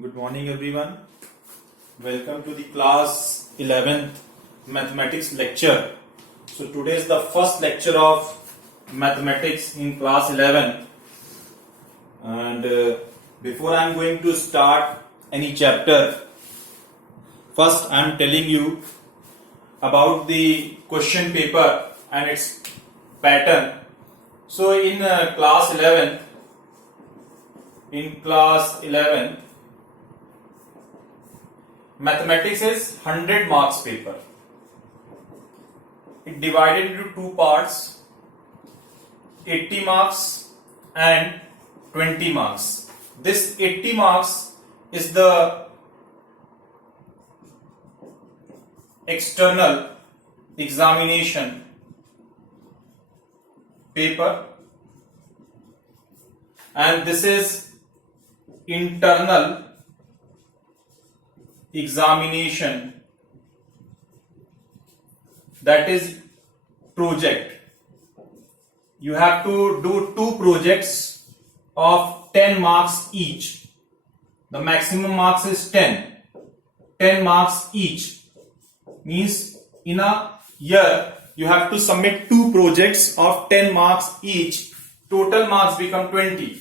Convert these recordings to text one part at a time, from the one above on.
Good morning everyone. Welcome to the class 11th mathematics lecture. So today is the first lecture of mathematics in class 11 and before I am going to start any chapter, first I am telling you about the question paper and its pattern. So in class 11 mathematics is 100 marks paper. It divided into two parts, 80 marks and 20 marks. This 80 marks is the external examination paper and this is internal examination, that is project. You have to do two projects of 10 marks each. The maximum marks is 10 marks each, means in a year you have to submit two projects of 10 marks each. Total marks become 20.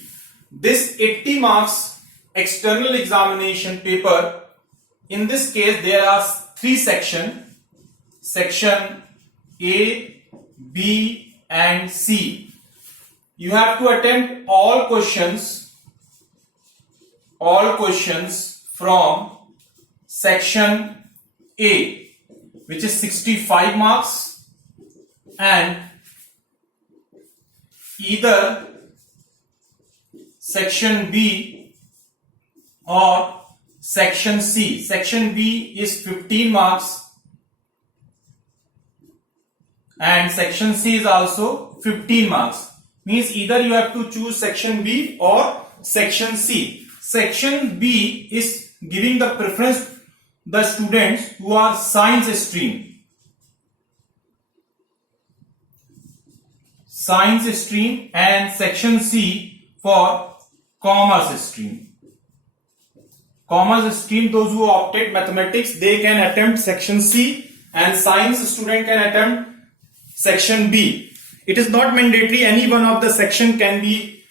This 80 marks external examination paper, in this case there are three sections, section A, B and C. You have to attempt all questions from section A, which is 65 marks, and either section B or section C. Section B is 15 marks and section C is also 15 marks. Means either you have to choose section B or section C. Section B is giving the preference to the students who are science stream. And section C for commerce stream. Commerce stream, those who opted mathematics, they can attempt section C, and science student can attempt section B. It is not mandatory, any one of the section can be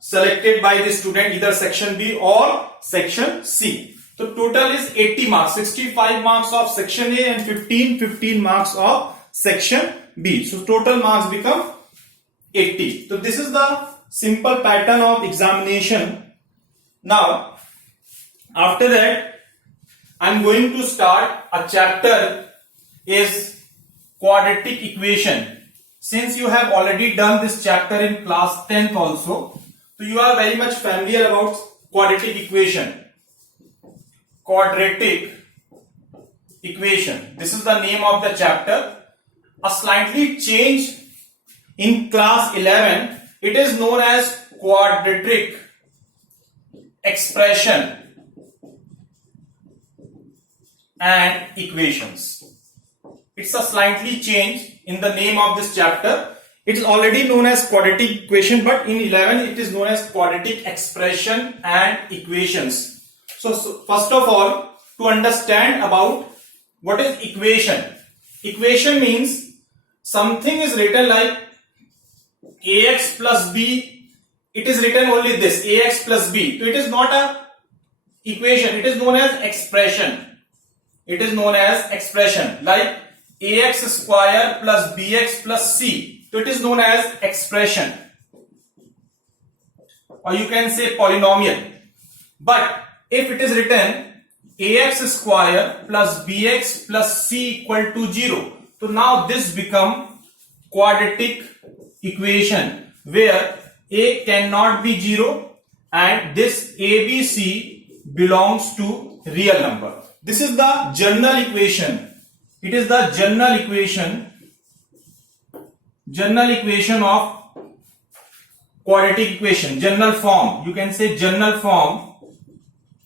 selected by the student, either section B or section C. So total is 80 marks, 65 marks of section A and 15 marks of section B. So total marks become 80. So this is the simple pattern of examination. Now after that I am going to start a chapter is quadratic equation. Since you have already done this chapter in class 10th also, so you are very much familiar about quadratic equation. Quadratic equation, this is the name of the chapter. A slightly change in class 11, it is known as quadratic expression and equations. It's a slightly change in the name of this chapter. It is already known as quadratic equation, but in 11 it is known as quadratic expression and equations. So first of all, to understand about what is equation. Equation means something is written like ax plus b. It is written only this, ax plus b. So it is not a equation, it is known as expression. It is known as expression, like ax square plus bx plus c. So it is known as expression, or you can say polynomial. But if it is written ax square plus bx plus c equal to 0, so now this become quadratic equation where a cannot be 0 and this abc belongs to real number. This is the general equation. It is the general equation of quadratic equation, general form. You can say general form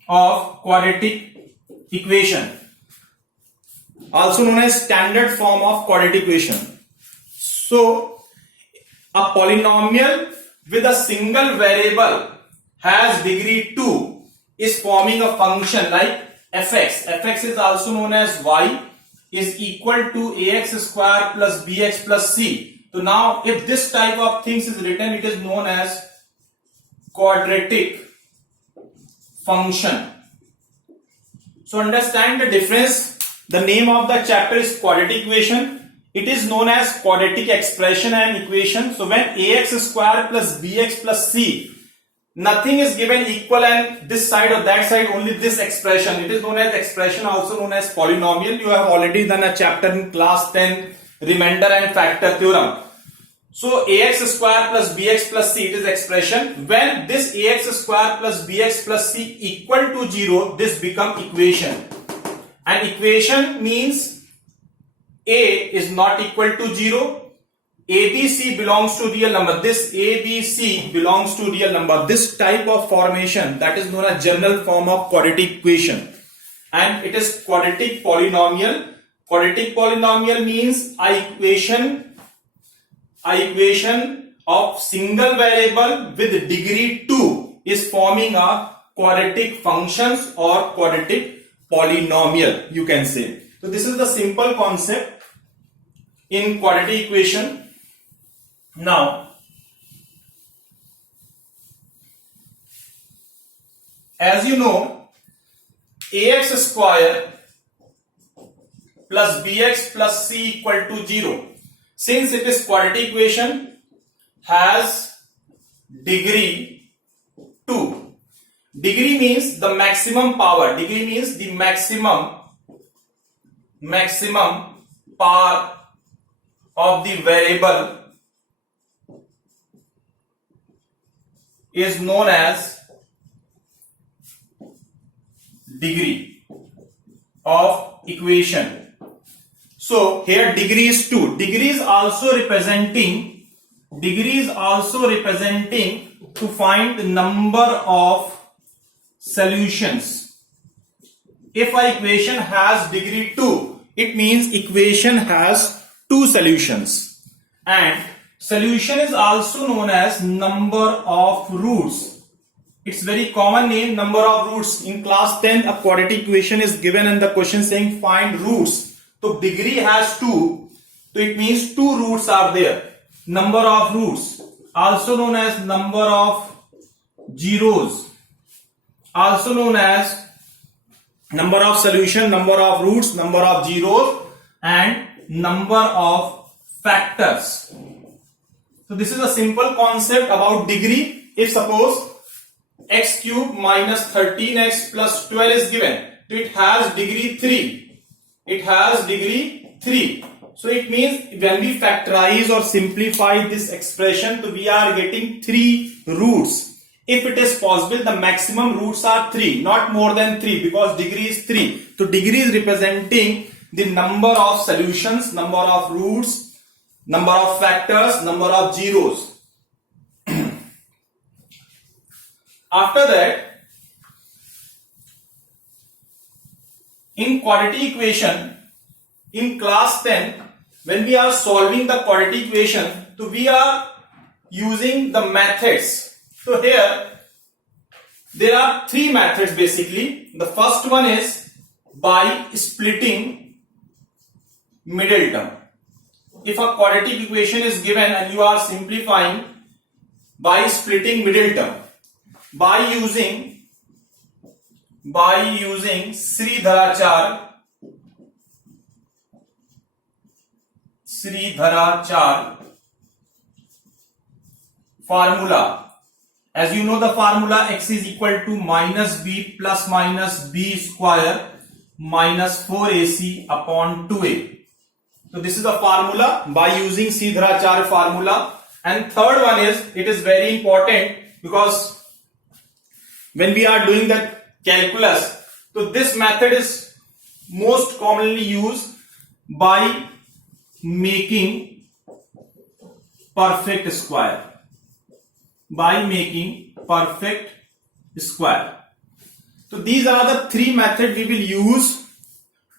of quadratic equation, also known as standard form of quadratic equation. So a polynomial with a single variable has degree 2 is forming a function like fx. Fx is also known as y is equal to ax square plus bx plus c. So now if this type of things is written, it is known as quadratic function. So understand the difference. The name of the chapter is quadratic equation. It is known as quadratic expression and equation. So when ax square plus bx plus c, nothing is given equal and this side or that side, only this expression. It is known as expression, also known as polynomial. You have already done a chapter in class 10, remainder and factor theorem. So ax square plus bx plus c, it is expression. When this ax square plus bx plus c equal to 0, this become equation. And equation means a is not equal to 0. ABC belongs to real number. This ABC belongs to real number. This type of formation, that is known as general form of quadratic equation. And it is quadratic polynomial. Quadratic polynomial means a equation of single variable with degree 2 is forming a quadratic functions or quadratic polynomial, you can say. So this is the simple concept in quadratic equation. Now, as you know, ax square plus bx plus c equal to 0. Since it is quadratic equation, has degree 2. Degree means the maximum power. Degree means the maximum power of the variable is known as degree of equation. So here degree is 2. Degree is also representing to find the number of solutions. If an equation has degree 2, it means equation has 2 solutions. And solution is also known as number of roots. It's very common name, number of roots. In class 10, a quadratic equation is given and the question saying find roots. So degree has 2. So it means 2 roots are there. Number of roots, also known as number of zeros, also known as number of solution, number of roots, number of zeros, and number of factors. So this is a simple concept about degree. If suppose x cube minus 13x plus 12 is given, so it has degree 3. It has degree 3. So it means when we factorize or simplify this expression, so we are getting 3 roots. If it is possible, the maximum roots are 3, not more than 3, because degree is 3. So degree is representing the number of solutions, number of roots, number of factors, number of zeros. After that, in quadratic equation, in class 10, when we are solving the quadratic equation, so we are using the methods. So here, there are 3 methods basically. The first one is by splitting middle term. If a quadratic equation is given and you are simplifying by splitting middle term, by using Sridharacharya formula. As you know the formula, x is equal to minus b plus minus b square minus 4ac upon 2a. So this is the formula by using Sridharacharya formula. And third one is, it is very important because when we are doing the calculus, so this method is most commonly used by making perfect square. By making perfect square. So these are the 3 methods we will use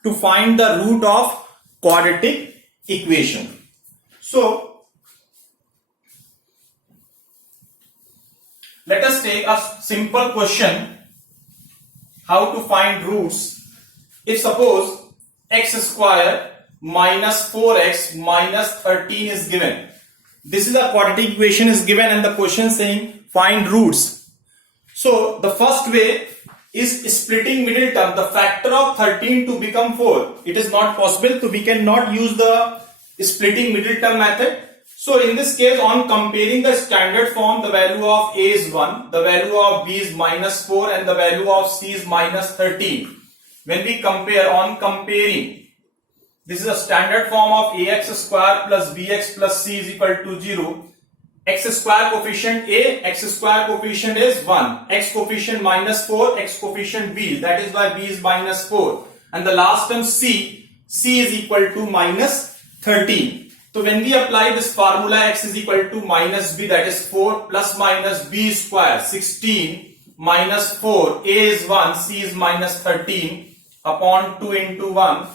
to find the root of quadratic equation. So let us take a simple question how to find roots. If suppose x square minus 4x minus 13 is given. This is a quadratic equation is given and the question saying find roots. So the first way is splitting middle term, the factor of 13 to become 4. It is not possible, so we cannot use the splitting middle term method. So in this case, on comparing the standard form, the value of a is 1, the value of b is minus 4 and the value of c is minus 13. When we compare, on comparing, this is a standard form of ax square plus bx plus c is equal to 0. X square coefficient a, x square coefficient is 1, x coefficient minus 4, x coefficient b, that is why b is minus 4. And the last term c is equal to minus 13. So when we apply this formula, x is equal to minus b, that is 4 plus minus b square 16 minus 4, a is 1, c is minus 13 upon 2 into 1.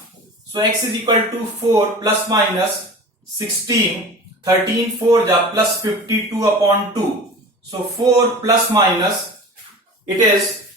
So x is equal to 4 plus minus 16, 13 4 ja plus 52 upon 2. So 4 plus minus, it is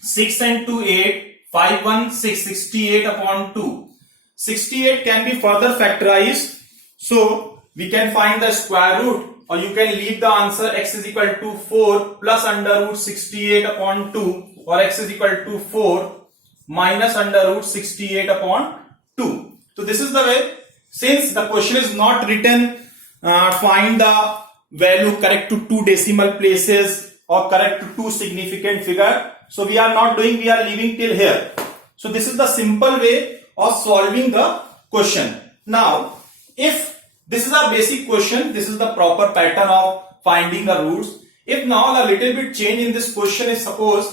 6 and 2 8, 5 1 6, 68 upon 2. 68 can be further factorized. So we can find the square root, or you can leave the answer x is equal to 4 plus under root 68 upon 2, or x is equal to 4 minus under root 68 upon 2. So this is the way. Since the question is not written, find the value correct to 2 decimal places or correct to 2 significant figure. So we are not doing, we are leaving till here. So this is the simple way of solving the question. Now, if this is a basic question, this is the proper pattern of finding the roots. If now a little bit change in this question is, suppose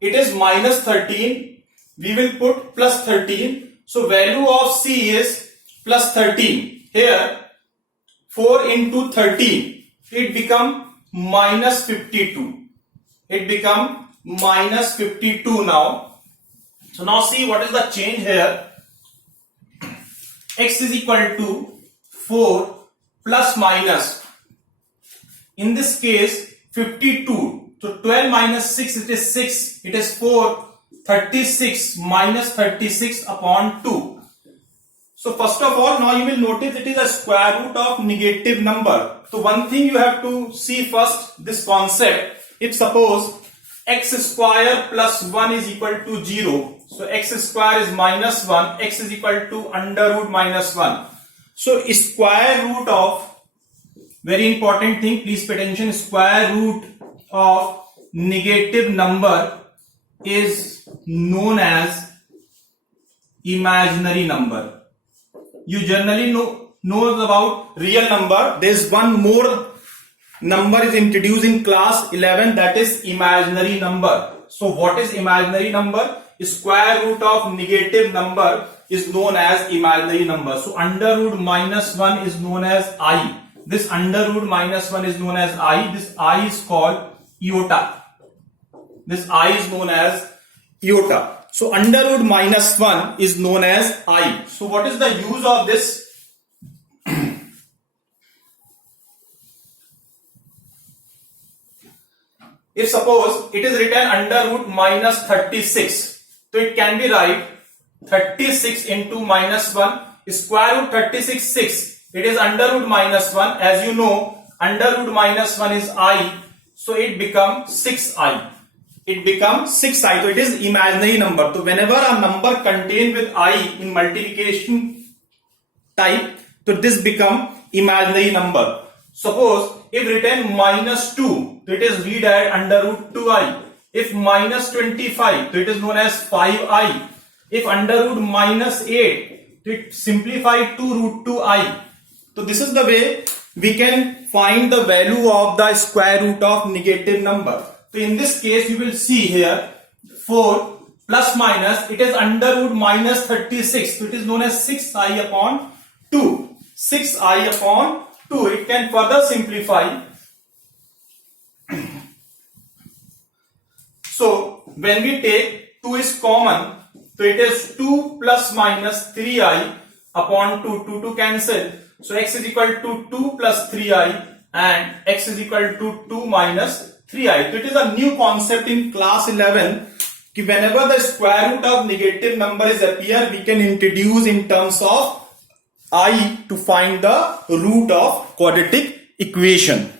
it is minus 13, we will put plus 13. So value of c is plus 13. Here 4 into 13, it become minus 52. It become minus 52 now. So now see what is the change here. X is equal to 4 plus minus, in this case 52. So 12 minus 6, it is 6. It is 4. 36 minus 36 upon 2. So first of all, now you will notice it is a square root of negative number. So one thing you have to see first, this concept. If suppose x square plus 1 is equal to 0. So x square is minus 1. X is equal to under root minus 1. So square root of, very important thing, please pay attention, square root of negative number is known as imaginary number. You generally knows about real number. There is one more number is introduced in class 11, that is imaginary number. So what is imaginary number? Square root of negative number is known as imaginary number. So under root minus 1 is known as I. This under root minus 1 is known as I. This I is called iota. This I is known as iota. So under root minus 1 is known as I. So what is the use of this? If suppose it is written under root minus 36, so it can be right 36 into minus 1, square root 36 6. It is under root minus 1. As you know, under root minus 1 is I. So it becomes 6I. It becomes 6I. So it is imaginary number. So whenever a number contained with I in multiplication type, so this become imaginary number. Suppose if written minus 2, so it is read as under root 2I. If minus 25, so it is known as 5I. If under root minus 8, it simplified to root 2I. So this is the way we can find the value of the square root of negative number. So in this case, you will see here 4 plus minus, it is under root minus 36. So it is known as 6I upon 2. 6I upon 2. It can further simplify. So when we take 2 is common, so it is 2 plus minus 3I upon 2. 2 cancel. So x is equal to 2 plus 3I and x is equal to 2 minus 3i. So it is a new concept in class 11. कि whenever the square root of negative number is appear, we can introduce in terms of I to find the root of quadratic equation.